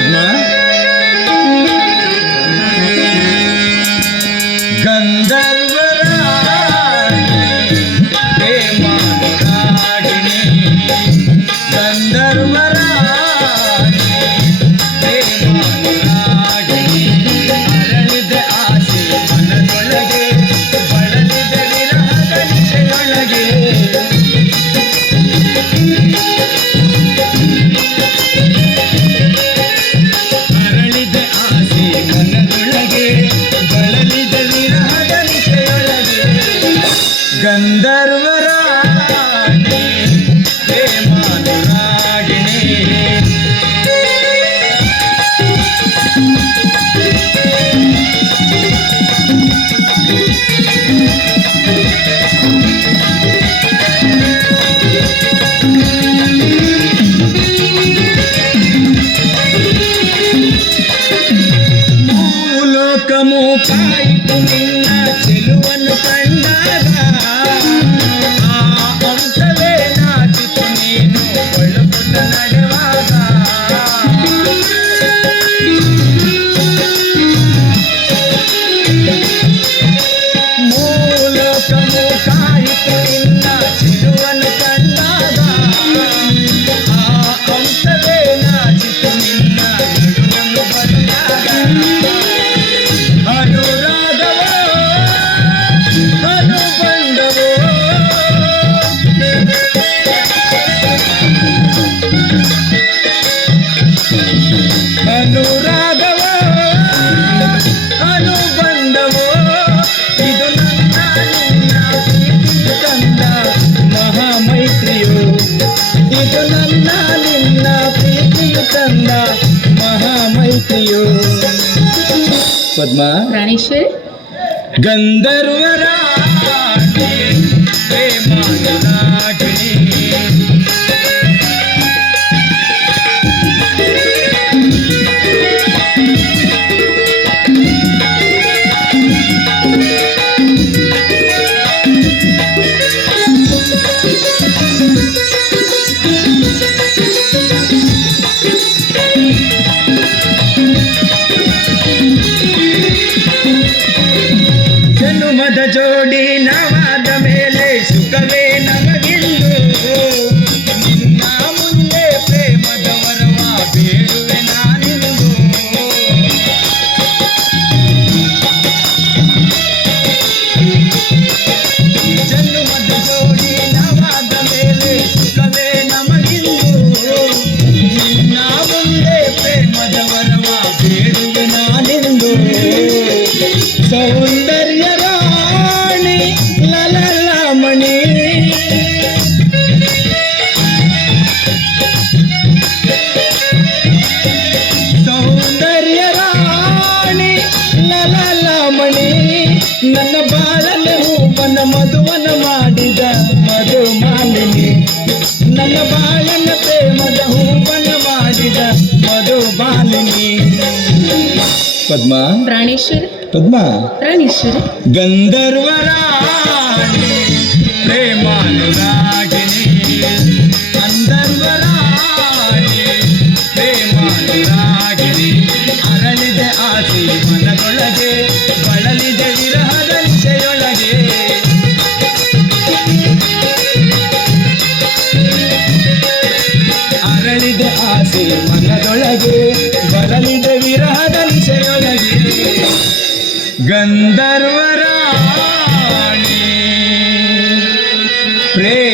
ಪದ್ಮ ಗಂಧರ್ವರಾಣಿ ಪ್ರೇಮಾನುರಾಗಿಣಿ ಗಂಧರ್ವರಾಣಿ ಪ್ರೇಮಾನುರಾಗಿಣಿ ಅರಳಿದ ಆಸೆ ಮನದೊಳಗೆ ಬಳಲಿದ ವಿರಹದ ನಿಶೆಯೊಳಗೆ ಅರಳಿದ ಆಸೆ ಮನದೊಳಗೆ ಬಳಲಿದ ವಿರಹದ ನಿಶೆಯೊಳಗೆ ಗಂಧರ್ವರಾಣಿ ಪ್ರೇಮಾನುರಾಗಿಣಿ ಮೂಲೋಕಮು ಕಾಯಿತು ನಿನ್ನ ಚೆಲುವನ್ನು ಕಂಡಾಗ ಆ ಅಂಶವೇ ನಾಚಿತು ನೀನು ಒಳಗುತ್ತ ನಡೆವಾಗ ಮೂಲೋಕಮು ಕಾಯಿತು ನಿನ್ನ ಚೆಲುವನ್ನು ಕಂಡಾಗ ಆ ಅಂಶವೇ ನಾಚಿತು ನಿನ್ನ ನಡುವನ್ನು ಬರೆದಾಗ ಅನುರಾಗವೋ ಅನುಬಂಧವೋ ಅನುರಾಗವೋ ಅನುಬಂಧವೋ ಇದು ನನ್ನ ನಿನ್ನ ಪ್ರೀತಿಯು ತಂದ ಮಹಾಮೈತ್ರಿಯು ಇದು ನನ್ನ ನಿನ್ನ ಪ್ರೀತಿಯು ತಂದ ಮಹಾಮೈತ್ರಿಯು ಪದ್ಮ ಪ್ರಾಣೇಶ್ವರಿ ಗಂಧರ್ವರಾಣಿ ಪ್ರೇಮಾನುರಾಗಿಣಿ ಜನುಮದ ಜೋಡಿ ನವಾದ ಮೇಲೆ ಸುಖವೇ ನಮಗಿಂದು ನಿನ್ನ ಮುಂದೆ ಪ್ರೇಮದ ವರವ ಬೇಡುವೆ ನಾನಿಂದು ಜನುಮದ ಜೋಡಿ ನವಾದ ಮೇಲೆ ಸುಖವೇ ನಮಗಿಂದು ನಿನ್ನ ಮುಂದೆ ಪ್ರೇಮದ ವರವ ಬೇಡುವೆ ನಾನಿಂದು ಸೌಂದರ್ಯ ರಾಣಿ ಲಲಲಮಣಿ ಸೌಂದರ್ಯ ರಾಣಿ ಲಲಲಮಣಿ ನನ್ನ ಬಾಳನ ಹೂವನ ಮಧುವನ ಮಾಡಿದ ಮಧುಮಾಲಿನಿ ನನ್ನ ಬಾಳನ ಪ್ರೇಮದ ಹೂವನ ಮಾಡಿದ ಮಧುಮಾಲಿನಿ ಪದ್ಮ ಪ್ರಾಣೇಶ್ವರಿ ಪದ್ಮ ಪ್ರಾಣೇಶ್ವರಿ ಗಂಧರ್ವರಾಣಿ ಪ್ರೇಮಾನುರಾಗಿಣಿ ಗಂಧರ್ವರಾಣಿ ಪ್ರೇಮಾನುರಾಗಿಣಿ ಅರಳಿದ ಆಸೆ ಮನದೊಳಗೆ ಬಳಲಿದ ವಿರಹದ ನಿಶೆಯೊಳಗೆ ಅರಳಿದ ಆಸೆ ಮನದೊಳಗೆ ಬಳಲಿದ ವಿರಹದ ನಿಶೆಯೊಳಗೆ ಗಂಧರ್ವರಾಣಿ ಪ್ರೇಮ